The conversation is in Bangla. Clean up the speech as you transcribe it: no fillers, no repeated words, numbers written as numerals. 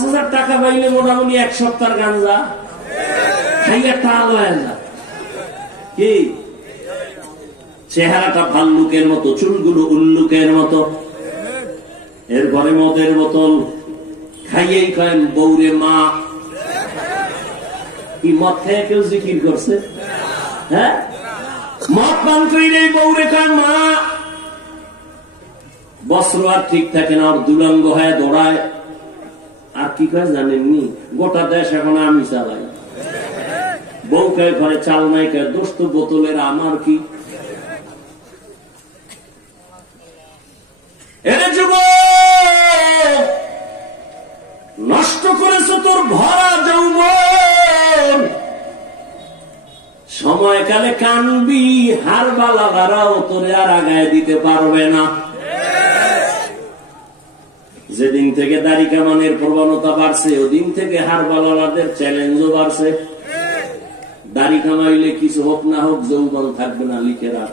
5,000 টাকা পাইলে মোটামুটি 1 সপ্তাহের গাঞ্জা খাইয়া টাল হয়ে যা। কি চেহারাটা ভাল্লুকের মতো, চুলগুলো উল্লুকের মতো। এরপরে মদের বোতল খাইয়েই কয়েন বৌরে মা। কি মদ খেয়ে কেউ জিকির করছে? হ্যাঁ, মদ পান করিলেই বৌরে কয়েন মা। বস্ত্র আর ঠিক থাকে না, ওর দুলঙ্গ হয়ে দৌড়ায়। আর কি কয় জানেননি? গোটা দেশ এখন আমি চালাই। বউ কয় ঘরে চাল নাই, কয় দোস্ত বোতলের আমার কি। এরে যুবক, নষ্ট করেছো তোর ভরা যৌবন। সময়কালে কানবি, হার বালাগারাও তোরে আর আগায় দিতে পারবে না। যেদিন থেকে দাড়ি কামানের প্রবণতা বাড়ছে, ওদিন থেকে হার বালালাদের চ্যালেঞ্জও বাড়ছে। দাড়ি কামাইলে কিছু হোক না হোক যৌবন থাকবে না, লিখে রাখ।